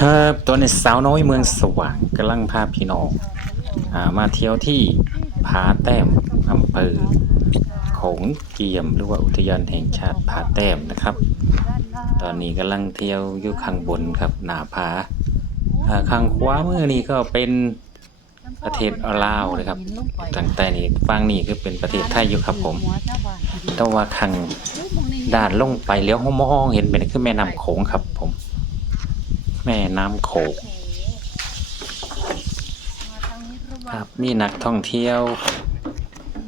ครับตอนนี้สาวน้อยเมืองสว่างกำลังพาพี่น้องอามาเที่ยวที่ผาแต้มอำเภอโขงเกียมหรือว่าอุทยานแห่งชาติผาแต้มนะครับ ตอนนี้กำลังเที่ยวอยู่ข้างบนครับหน้าผาอ่าข้างขวามือนี่ก็เป็นประเทศลาวเลยครับตั้งแต่นี้ฟังนี่คือเป็นประเทศไทยอยู่ครับผมแต่ว่าข้างด้านลงไปเลี้ยวห้องมองเห็นเป็นคือแม่น้ำโขงครับผม แม่น้ำโขงครับมีนักท่องเที่ยว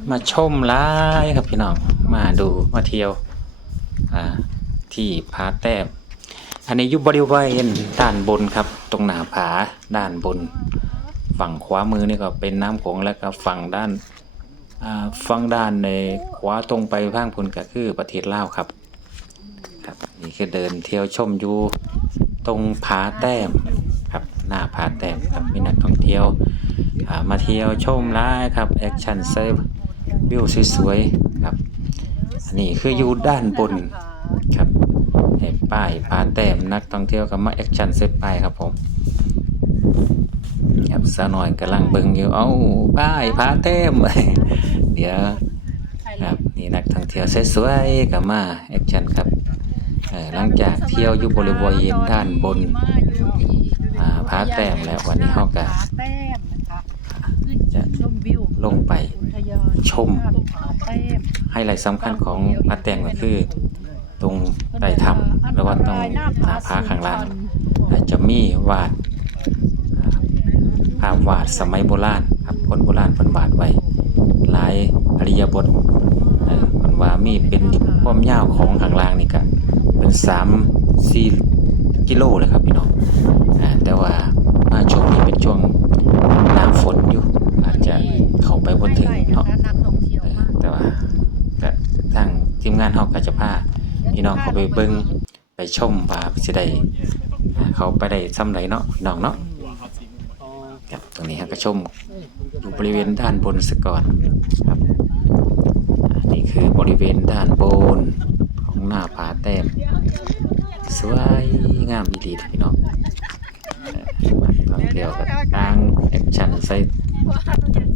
มาชมหลายครับพี่น้องมาดูมาเที่ยวที่ผาแต้มอันนี้อยู่บริเวณด้านบนครับ ตรงหน้าผาด้านบน ฝั่งขวามือนี่ก็เป็นน้ำโขงแล้วก็ฝั่งด้านฝั่งด้านในขวาตรงไปข้างพุนก็คือประเทศลาวครับครับนี่คือเดินเที่ยวชมอยู่ ตรงผาแต้มครับหน้าผาแต้มครับมีนักท่องเที่ยวมาเที่ยวชมร้ายครับแอคชั่นเซฟวิวสวยๆครับอันนี้คืออยู่ด้านบนครับเห็นป้ายผาแต้มนักท่องเที่ยวก็มาแอคชั่นเซฟป้ายครับผมครับสาวหน่อยกำลังเบิ่งอยู่เอ้าป้ายผาแต้มเดี๋ยวครับนี่นักท่องเที่ยวสวยๆกับมาแอคชั่นครับ หลังจากเที่ยวอยู่บริเวณด้านบนอ่าผาแต้มแล้ววันนี้เฮาก็ผาแต้มนะคะขึ้นจะชมวิวลงไปอุทยานชมผาแต้มไฮไลท์สำคัญของผาแต้มก็คือ ตรงใต้ถ้ำหรือว่าตรงหน้าผาข้างล่างอาจจะมีวาดอ่าภาพวาดสมัยโบราณครับคนโบราณเพิ่นวาดไว้หลายอริยบทเอ่อมันว่ามีเป็นความยาวของข้างล่างนี่ก็ เป็น3 4กิโลเลยครับพี่น้องอ่าแต่ว่ามาช่วงนี้เป็นช่วงหน้าฝนอยู่ อาจจะเข้าไปบ่ถึงเนาะนักท่องเที่ยวเออมากแต่ว่าก็ทางทีมงานเฮาก็จะพาพี่น้องเขาไปเบิ่งไปชมว่าสิได้อ่าเขาไปได้ซ้ำไหนเนาะพี่น้องเนาะครับตรงนี้ฮะก็ชมอยู่บริเวณด้านบนซะก่อนครับอันนี้คือบริเวณด้านบนของหน้าผาแต้ม สวยงามอีหลีเด้อพี่น้องเอ่อท่องเที่ยวก็ต่างแอคชั่นใส่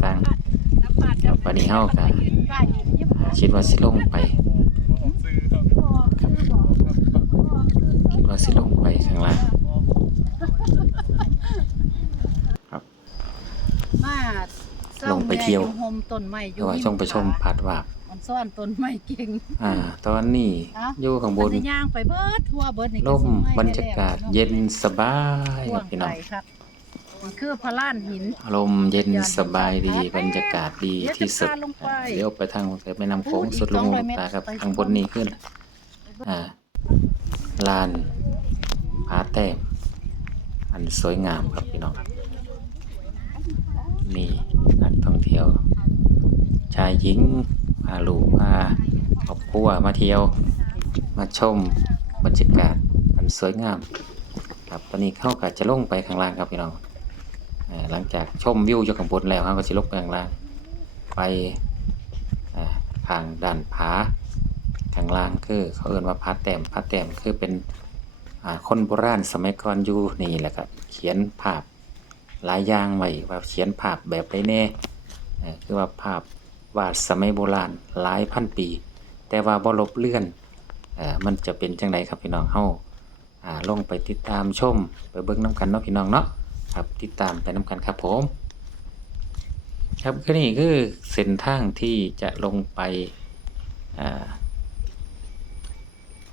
ต่างๆครับวันนี้เฮาก็คิดว่าสิลงไปครับคิดว่าสิลงไปข้างล่างมาลงไปเที่ยวศร้าแม่อโฮมต้นไม้อเพยู่ราะว่าช่องไปชมผาดวาบมัน ซ่อนต้นไม้เก่ง อ่า ตอนนี้เอ้าอยู่ข้างบนมันจะย่างไปเบิดทั่วเบิดนี่ลก็มสิไบรรยากาศเย็นสบายคกว้ารับงพี่ไกน้ลอง ครับมันคือพระล้านหินลมเย็นสบายดีบรรยากาศดีที่สุดเดี๋ยวจะพาลงไปเดี๋ยวไปทางแม่น้ำโขงพูดอีกสุดลง200ลงเมตรตาครับไปทางบนนี้ขึ้น อ่าลานผาแต้มอันสวยงามครับพี่น้องนี่นักท่องเที่ยว ชายหญิงพาลูกพาครอบครัวมาเที่ยว มาชมบรรยากาศอันสวยงาม ครับตอนนี้เข้ากับจะลงไปข้างล่างครับพี่น้องหลังจากชมวิวจากข้างบนแล้วเขาก็จะลงไปข้างล่างไปทางด้านผาข้างล่างคือเขาเอ่นว่าผาแต้มผาแต้มคือเป็นคนโบราณสมัยก่อนอยู่นี่แหละครับเขียนภาพหลายอย่างไว้ว่าเขียนภาพแบบใดแน่คือว่าภาพ วาดสมัยโบราณหลายพันปี แต่ว่าบ่ลบเลือนอมันจะเป็นจังไดครับพี่น้องเฮาอ่าลงไปติดตามชมไปเบิ่งน้ำกันเนาะพี่น้องเนาะครับติดตามไปน้ำกันครับผม ครับก็นี่คือเส้นทางที่จะลงไป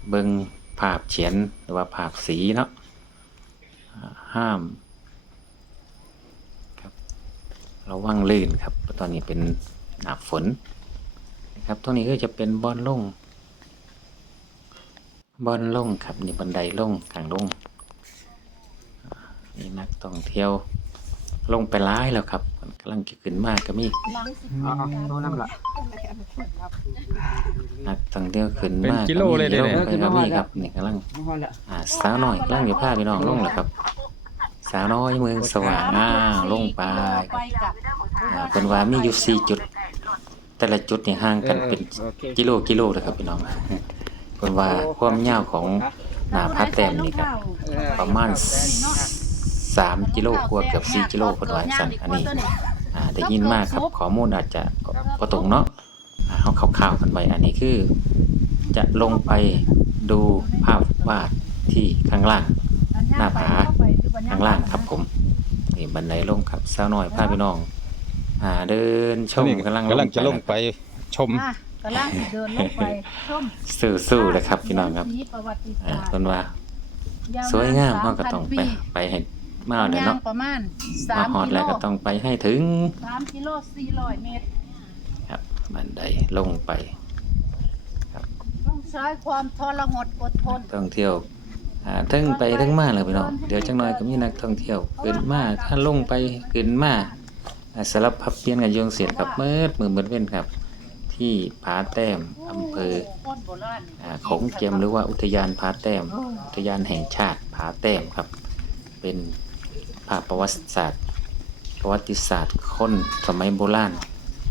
เบิ่งภาพเขียนหรือว่าภาพสีเนาะห้ามครับระวังลื่นครับตอนนี้เป็น หนาฝนนะครับตรงนี้ก็จะเป็นบอนลงบอนลงครับนี่บันไดลงทางลงอ่านี่นักท่องเที่ยวลงไปร้ายแล้วครับกำลังจะขึ้นมากก็มีล้างสิอ๋อโน่นนั่นละนักท่องเที่ยวขึ้นเป็นมากกิโลเลยเด้ลงเนี่ยไปก็มีครับนี่กำลังไม่ว่าละอ่าสาวน้อยกำลังอยู่ผ้าพี่น้องลงแล้วครับ สาวน้อยเมืองสว่างอ้าวลงไปไปกับอ่าเป็นว่ามีอยู่สี่จุด แต่ละจุดนี่ห่างกันเป็นโอเค กิโลกิโลเลยครับพี่น้องเป็นว่าความยาวของหน้าผาแต้มนี่ก็ประมาณ3กิโลกว่าเกือบ4กิโลเพิ่นว่าซั่นอันนี้ อ่าได้ยินมากครับข้อมูลอาจจะบ่ตรงเนาะอ่าเฮาคร่าวๆกันไว้อันนี้คือ จะลงไปดูภาพวาดที่ข้างล่าง หน้าผา ข้างล่างครับผมนี่บันไดลงครับสาวน้อยพาพี่น้อง อ่าเดินชมนี่กำลังกำลังจะลงไปไปชม อะกำลังสิเดินลงไปชมสู้ๆเลยครับพี่น้องครับสีประวัติอ่าศาสตร์เพิ่นว่ายวนสวยงามเฮาก็ต้อง3,000ไปไปให้มาเอาเด้อเนาะยงประมาณมาฮอด3กิแล้วโลก็ต้องไปให้ถึง3กิโล400เมตร ครับบันไดลงไปต้องใช้ความทรหดอดทน ท่องเที่ยวอ่าทั้งไปทั้งมาเลยพี่น้องเดี๋ยวจังหน่อยก็มีนักท่องเที่ยวขึ้นมาถ้าลงไปขึ้นมาอ่า สลับพับเปลี่ยนกันโยงเสียดครับเมิดมือเมิดเว้นครับ ที่ผาแต้มอำเภอของเจียมหรือว่าอุทยานผาแต้ม อุทยานแห่งชาติผาแต้มครับ เป็นภาพประวัติศาสตร์ประวัติศาสตร์คนสมัยโบราณ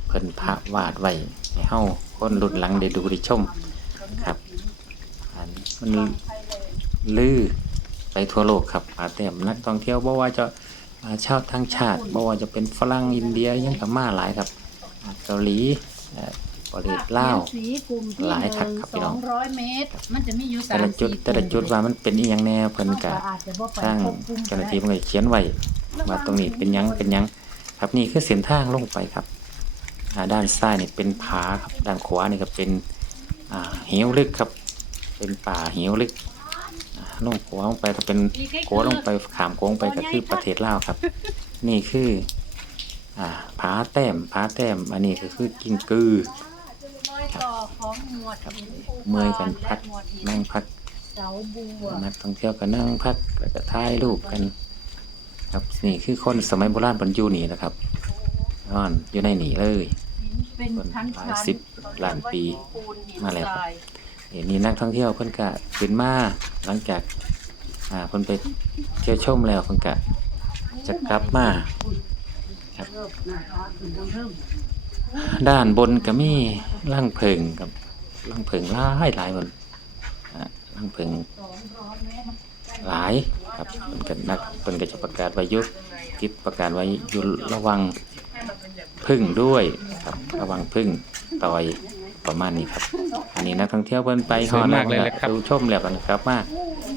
เพิ่นพระวาดไว้ให้เฮาคนรุ่นหลังได้ดูได้ชมครับอันมันลือไปทั่วโลกครับผาแต้มนักท่องเที่ยวบ่ว่าจะ ชาวต่างชาติบ่ว่าจะเป็นฝรั่งอินเดียยังกับมาหลายครับอ่าเกาหลีเอ่อประเทศลาวสีกลุ่มที่หลายคักนึ่งครับพี่น้องสองร้อยเมตรมันจะมีอยู่สาแต่มละจุดสี่แต่ละจุดว่ามันเป็นอีหยังแน่เพิ่นกะอาจจะบ่ไปทางควบคุมเจ้าหน้าที่มันก็เขียนไว้ว่าตรงนี้เป็นหยังเป็นหยังครับนี่คือเส้นทางลงไปครับอ่าด้านซ้ายนี่เป็นผาครับด้านขวานี่ก็เป็นอ่าเหวลึกครับ เป็นป่าเหวลึกอ่า ลงขวาลงไปก็เป็นขวาลงไปขามโค้งไปก็คือประเทศลาวครับ นี่คืออ่าผาแต้มผาแต้มอันนี้ก็คือกิ้งกือรอยต่อของหมวดหินภูเมื่อยกันพักและหมวดหินนั่งพักเสาบัวนักท่องเที่ยวก็นั่งพักแล้วก็ถ่ายรูปกัน ครับนี่คือคนสมัยโบราณบรรยูนี่นะครับนอนอยู่ในนี่เลยหินเป็นชั้นหลายๆสิบล้านปีปูนหินมาแล้วทรายเห็ นนี่นักท่องเที่ยวเพิ่นกะขึ้นมาหลังจากอ่าเพิ่นไปเที่ยวชมแล้วเพิ่นกะจะกลับมาครับด้านบนก็มีร่างเพิงกับร่างเพิงหลายหลายบนอ่าร่างเพิงหลายครับเป็นกันนักเป็นก็จะประกาศไว้ยุติดประกาศไว้อยู่ระวังพึ่งด้วยครับระวังพึ่งต่อย ประมาณนี้ครับ อันนี้นักท่องเที่ยวเพิ่นไปสวยมากเลยแหละครับดูชมแล้วกันครับมา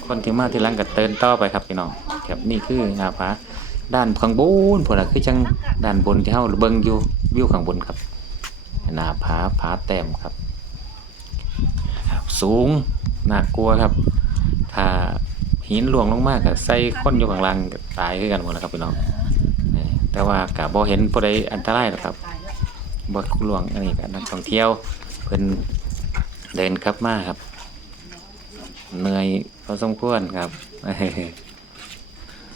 คนที่มาที่หลังก็เตินต่อไปครับพี่น้องครับนี่คือหน้าผาด้านข้างบนพุ่นน่ะคือจังด้านบนที่เฮาเบิ่งอยู่วิวข้างบนครับหน้าผาผาแต้มครับครับสูงน่ากลัวครับ ถ้าหินหลวงลงมากก็ใส่คนอยู่ข้างล่างก็ตายคือกันหมดแล้วครับพี่น้องเออแต่ว่าก็บ่เห็นผู้ใดอันตรายหรอกครับบ่หลวงอันนี้ก็นักท่องเที่ยว เพิ่นเดินกลับมาครับ เหนื่อยพอสมควรครับ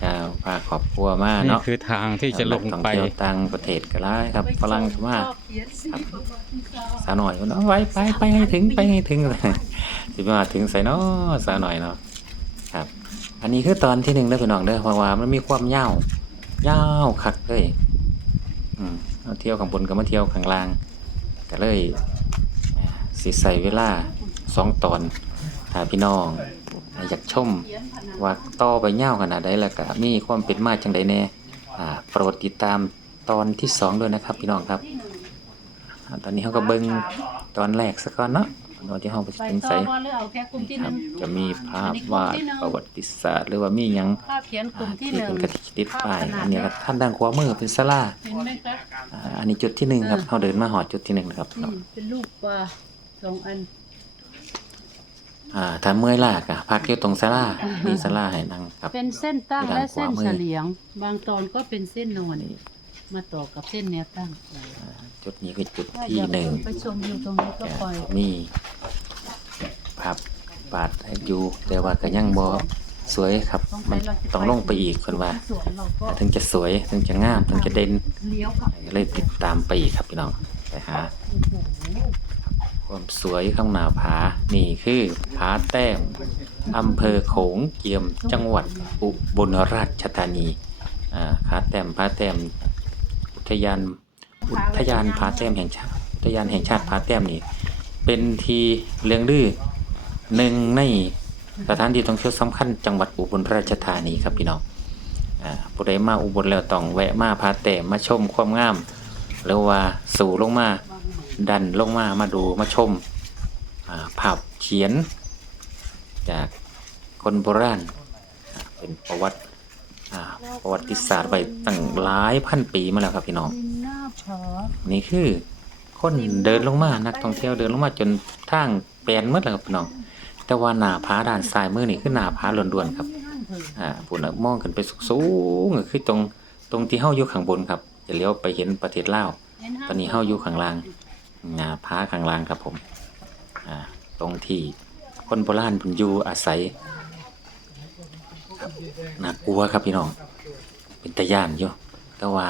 จะพาครอบครัวมานี่เนาะคือทางที่จะลงนักท่องไปเที่ยวต่างประเทศก็หลายครับฝรั่งก็มาครับสาวหน่อยก็เอาไว้ไปไปให้ถึงไปให้ถึงสิมาถึงใส่เนาะสาวหน่อยเนาะครับ อันนี้คือตอนที่หนึ่งเด้อพี่น้องเด้อเพราะว่ามันมีความยาวยาวคักเลยอืมเอาเที่ยวข้างบนก็มาเที่ยวข้างล่างก็เลยอ่า สิใส่เวลาสองตอนถ้าพี่น้องอยากชมว่าต่อไปยาขนาดใดแล้วก็มีความเป็นมาจังใดแน่โปรดติดตามตอนที่สองด้วยนะครับพี่น้องครับอตอนนี้เขาก็เบิงตอนแรกสักก่อนเนาะตอนที่เขาไปไปเป็นต่ใส่ครับจะมีภาพวาดประวัติศาสตร์ หรือว่ามียังที่เป็นกระติดป้ายอันนี้ครับท่านด้านขวามือเป็นศาลาเห็นไหมครับอ่าอันนี้จุดที่หนึ่งครับเขาเดินมาหอดจุดที่หนึ่งนะครับเป็นรูปปลา สองอันอ่าถ้าเมื่อยล้าก็พักอยู่ตรงศาลามีศาลาให้นั่งครับ เป็นเส้นตั้งที่ด้านและเส้นขวามือเฉลียง บางตอนก็เป็นเส้นนอนมาต่อกับเส้นแนวตั้งจุดนี้คือจุดถ้าที่อยากหนึ่งไปชมอยู่ตรงนี้ก็ปล่อยมีภาพปาดให้อยู่แต่ว่าก็ยังบ่สวยครับ มันต้องลงไปอีกคนว่าสวนเราก็ถึงจะสวย ถึงจะงาม ถึงจะเด่นเลี้ยวกลับเลยติดตามไปอีกครับพี่น้อง ไปหาโอ้โห ความสวยข้างหน้าผา นี่คือผาแต้มอำเภอโขงเจียมจังหวัดอุบลราชธานีอ่าผาแต้มผาแต้มอุทยานอุทยานผาแต้มแห่งชาติอุทยานแห่งชาติผาแต้มนี่เป็นทีเรื่องดื้อหนึ่งในสถานที่ท่องเที่ยวสำคัญจังหวัดอุบลราชธานีครับพี่น้องอ่าผู้ใดมาอุบลแล้วต้องแวะมาพาแต้มมาชมความงามหรือว่าสู่ลงมา ดันลงมามาดูมาชมภาพเขียน จากคนโบราณเป็นประวัติประวัติศาสตร์ไปตั้งหลายพันปีมาแล้วครับพี่น้อง นี่คือคนเดินลงมานักท่องเที่ยวเดินลงมาจนทางแปลนหมดแล้วครับพี่น้อง แต่ว่าหน้าผาด้านซ้ายมือนี่คือหน้าผาล้วนๆครับอ่าปุ่นมองขึ้นไปสูงๆคือตรงตรงที่เฮาอยู่ข้างบนครับ จะเลี้ยวไปเห็นประเทศลาวตอนนี้เฮาอยู่ข้างล่าง หน้าผาข้างล่างครับผมตรงที่คนโบราณพิ่นอยู่อาศัยครับน่ากลัวครับพี่น้อง เป็นตะย่านอยู่แต่ว่า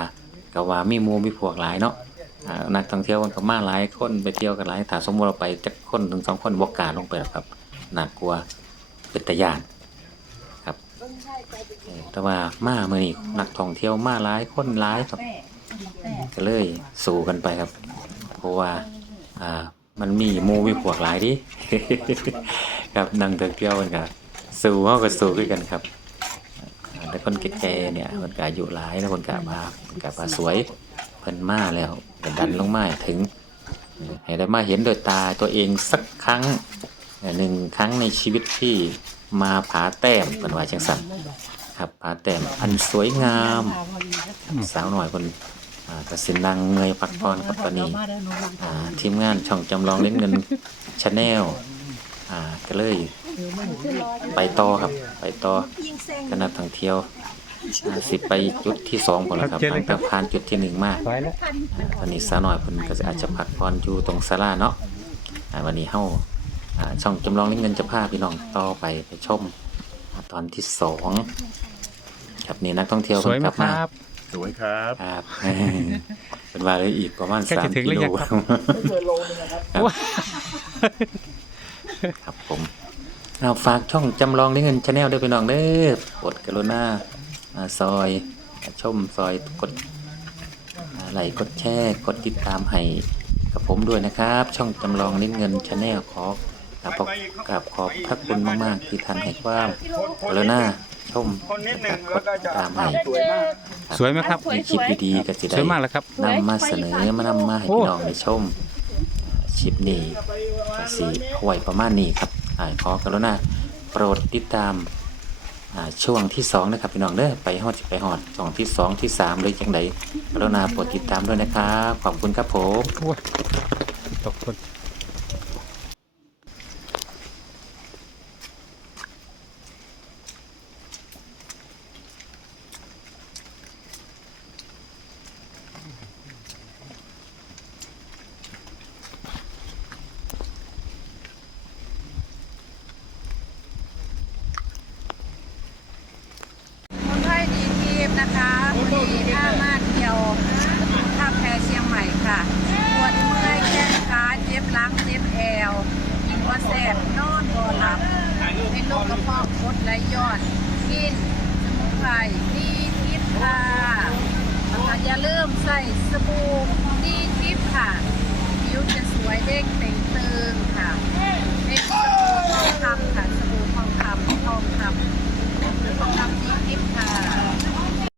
ก็ว่ามีมูมีพวกหลายเนาะนักท่องเที่ยวมันก็มาหลายคนไปเที่ยวกันหลายถ้าสมมติเราไปจักคนถึงสองคนบกกาลงไปครับน่ากลัวเป็นตะยานครับแต่ว่ามาเมื่อนี้นักท่องเที่ยวมาหลายคนหลายครับก็เลยสู่กันไปครับ ราะว่าอ่ามันมีหมูมีพวกหลายดิ ครับนักท่องเที่ยวมันก็สู่เขาก็สู่ด้วยกันครับแต่คนแก่ๆเนี่ยมันก็อายุหลายแล้วคนกะมาคนกะมาสวยเพิ่นมาแล้วก็ดันลงมาถึงให้ได้มาเห็นโดวยตาตัวเองสักครั้งหนึ่งครั้งในชีวิตที่มาผาแต้มเป็นว่าจังสันครับผาแต้มอันสวยงาม สาวหน่อยคน อ่ากสินังเงยพักผ่อนครับตอนนี้อ่าทีมงานช่องจำลองเล่นเงินชาแนลอ่าก็เลยไปต่อครับ ไปต่อคณะท่องเที่ยวอ่าสิไปจุดที่สองพอแล้วครับหลังจากผ่านจุดที่หนึ่งมาไว้แล้ววันนี้สาวหน่อยเพิ่นก็จะอาจจะพักผ่อนอยู่ตรงศาลาเนาะอ่าวันนี้เฮาอ่าช่องจำลองเล่นเงินจะพาพี่น้องต่อไปไปชมอ่าตอนที่สองครับนี่นักท่องเที่ยวสเพิ่วยนไหกมลับคมา รับ สวยครับ ครับเป็นว่าเลยอีกประมาณใกล้สาจะมถึงกิหรือโลยังครับครับ ครับผมเอาฝากช่องจำลองเล่นเงินชาแนลด้วยพี่น้องเด้อกดกรุณาอ่าซอยชมซอยกดไลค์กดแชร์กดติดตามให้กับผมด้วยนะครับ ช่องจำลองลิ้นเงินชาแนลขอกราบขอบกราบขอบพระคุณมาก ๆ ที่ท่านให้ความกรุณา ชมคนนิดหและนึ่งกแล้วดก็ติดจะตามให้สวยมาก สวยไหมครับ มีคลิปดีๆก็จะสได้วยมากแล้วครับ นำมาเสนอมานำมาให้พี่น้องได้ชมคลิปนี้ก็สิเอาไว้ประมาณนี้ครับอ่าขอกรุณาโปรดติดตามอ่าช่วงที่สองนะครับพี่น้องเด้อไปฮอดสิไปฮอดช่วงที่สองที่สามเลยจังไดกรุณาโปรดติดตามด้วยนะครับขอบคุณครับผม โอ้ยตกคนคน ล้างเจ็แอลกินว่าแสบนอนบ่หลับเป็นโรคกระเพาะคดไหลย้อนกินสมุนไพรดีทิพค่ะอย่าลืมใส่สบู่ดีทิพค่ะผิวจะสวยเด้งเต่งตึงค่ะเป็นสบู่ทองคำค่ะสบู่ทองคำทองคำหรือทองคำดีทิพค่ะ